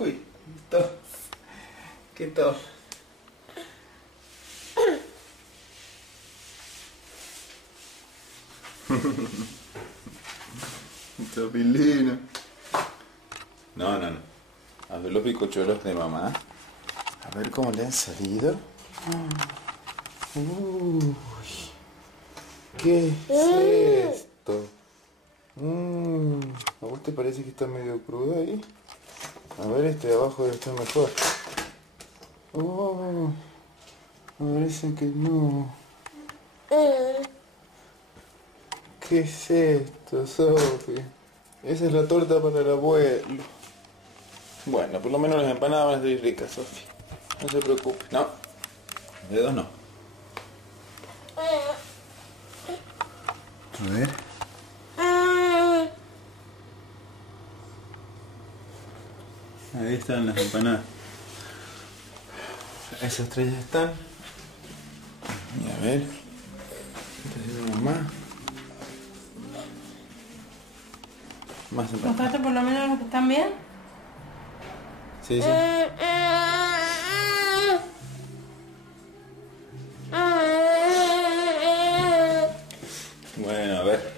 Uy, tos. ¿Qué tos? Topilino. No. A ver los bizcochuelos de mamá. A ver cómo le han salido. Uy, ¿qué es esto? ¿A vos te parece que está medio crudo ahí? A ver, este de abajo debe estar mejor. Oh, parece que no. ¿Qué es esto, Sofi? Esa es la torta para el abuelo. Bueno, por lo menos las empanadas van a salir ricas, Sofi. No se preocupe. No, dedos no. A ver. Ahí están las empanadas. Esas tres ya están. Y a ver. Esta es una más. Más empanadas. ¿Mostraste por lo menos los que están bien? Sí. Bueno, a ver.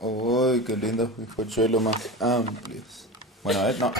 Uy, qué lindos bizcochuelos más amplios. Bueno, a ver, no.